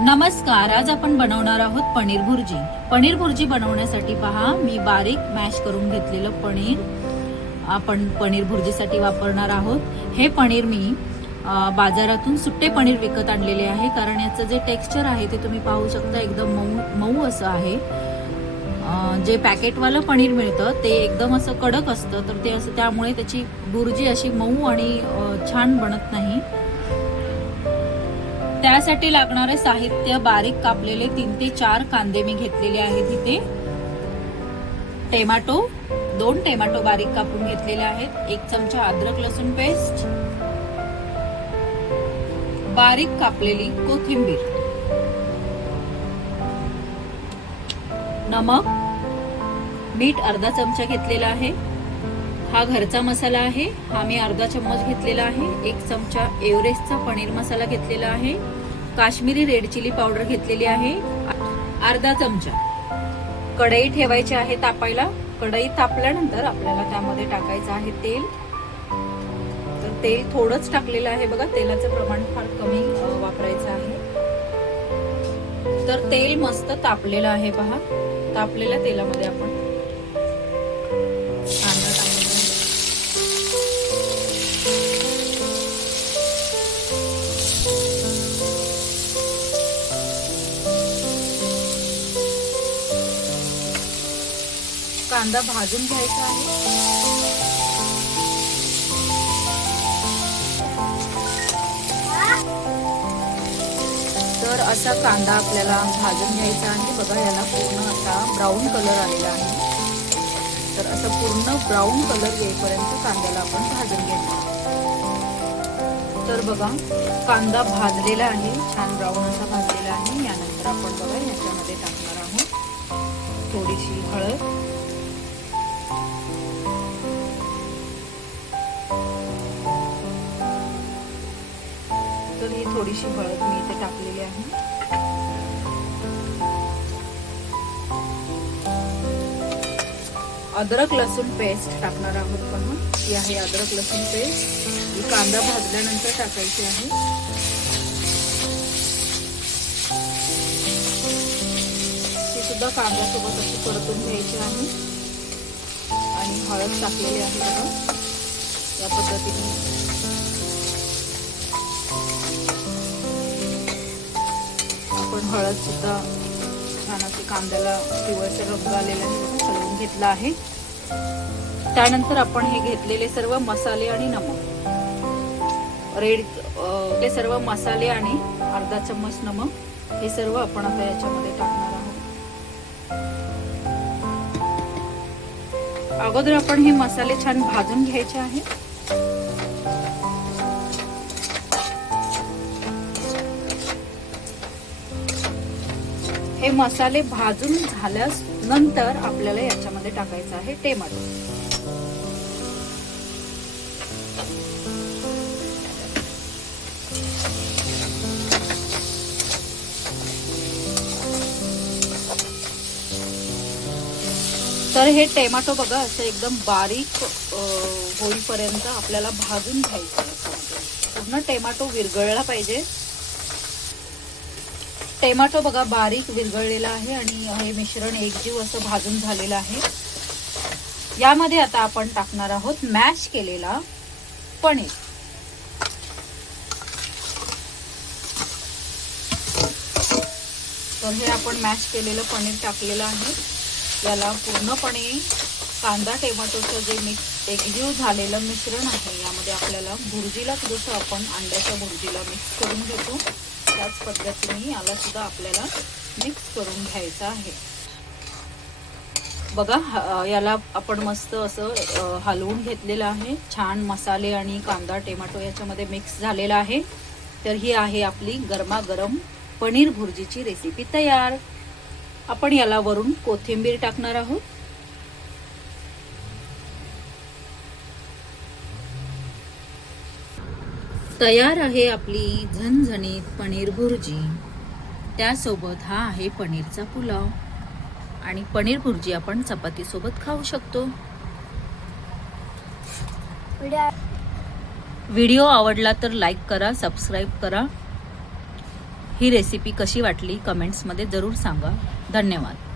नमस्कार, आज आपण बनवणार आहोत पनीर भुर्जी। पनीर भुर्जी बनवण्यासाठी पहा, मी बारीक मॅश करून घेतलेलं पनीर आपण पनीर भुर्जीसाठी वापरणार आहोत। हे पनीर मी बाजारातून सुट्टे पनीर विकत आणलेले आहे, कारण याचं जे टेक्स्चर आहे ते तुम्ही पाहू शकता, एकदम मऊ असं आहे। जे पॅकेटवालं पनीर मिळतं ते एकदम असं कडक असतं, तर ते असं त्यामुळे त्याची भुर्जी अशी मऊ आणि छान बनत नाही। त्यासाठी लागणारे साहित्य, बारीक कापलेले 3 ते 4 कांदे मी घेतलेले आहेत इथे। टोमॅटो, 2 टोमॅटो बारीक कापून घेतलेले आहेत। 1 चमचा अद्रक लसूण पेस्ट, बारीक कापलेली कोथिंबीर, नमक, मीठ अर्धा चमचा घेतलेला आहे। हा घरचा मसाला आहे, हा मी अर्धा चम्मच घेतलेला आहे। 1 चमचा एव्हरेस्टचा पनीर मसाला घेतलेला आहे। काश्मीरी रेड चिली पावडर घेतलेली आहे, अर्धा चमचा। कढई ठेवायची आहे तापायला। कढई तापल्यानंतर आपल्याला त्यामध्ये टाकायचं आहे तेल। तर तेल थोडंच टाकलेलं आहे बघा, तेलाचं प्रमाण फार कमी वापरायचं आहे। तर तेल मस्त तापलेलं आहे पहा। तापलेल्या तेलामध्ये आपण कांदा टाकून कांदा भाजून घ्यायचा आहे। तर असा कांदा आपल्याला भाजून घ्यायचा आहे बघा, याला पूर्ण असा ब्राऊन कलर आलेला आहे। तर असं पूर्ण ब्राऊन कलर येईपर्यंत कांद्याला आपण भाजून घ्यायचा। तर बघा, कांदा भाजलेला आहे, छान ब्राऊन असा भाजलेला आहे। यानंतर आपण बघा याच्यामध्ये टाकणार आहोत थोडीशी हळद, तर ही थोडीशी हळद मी इथे टाकलेली आहे। अद्रक लसूण पेस्ट टाकणार आहोत पहा, ही आहे अद्रक लसूण पेस्ट। ही कांदा भाजल्यानंतर टाकायची आहे। ही सुद्धा कांद्यासोबत अशी परतून घ्यायची आहे। आणि हळद टाकलेली आहे बघा, या पद्धतीने आपण हळद सुद्धा छान अशी कांद्याला पिवळसर रंग आलेला आहे, हलवून घेतला आहे। त्यानंतर आपण हे घेतलेले सर्व मसाले आणि नमक, ते सर्व मसाले आणि अर्धा चम्मच नमक, हे सर्व आपण आता याच्यामध्ये टाकणार आहोत। अगोदर आपण हे मसाले छान भाजून घ्यायचे आहेत। हे मसाले भाजून झाल्यास नंतर आपल्याला याच्यामध्ये टाकायचं आहे टोमॅटो। तर हे टोमॅटो बघा असं एकदम बारीक होईपर्यंत आपल्याला भाजून घ्यायचं आहे। पूर्ण टोमॅटो विरघळला पाहिजे। टोमॅटो बघा बारीक विरघळलेला आहे आणि हे मिश्रण एकजीव असं भाजून झालेलं आहे। यामध्ये आता आपण टाकणार आहोत मॅश केलेला पनीर। तर हे आपण मॅश केलेलं पनीर टाकलेलं आहे। याला पूर्णपणे कांदा टोमॅटोचं जे एकजीव झालेलं मिश्रण आहे, यामध्ये आपल्याला भुर्जीला जसं आपण अंड्याच्या भुर्जीला मिक्स करून घेतो त्याच पद्धतीने याला सुद्धा आपल्याला मिक्स करून घ्यायचं आहे। बघा, याला आपण मस्त असं हलवून घेतलेलं आहे। छान मसाले आणि कांदा टोमॅटो याच्यामध्ये मिक्स झालेला आहे। तर ही आहे आपली गरमागरम पनीर भुर्जीची रेसिपी तयार। आपण याला वरून कोथिंबीर टाकणार आहोत। तयार आहे आपली झणझणीत पनीर भुर्जी। त्यासोबत हा आहे पनीरचा पुलाव आणि पनीर भुर्जी आपण चपाती सोबत खाऊ शकतो। व्हिडिओ आवडला तर लाईक करा, सबस्क्राईब करा। ही रेसिपी कशी वाटली कमेंट्समध्ये जरूर सांगा. धन्यवाद.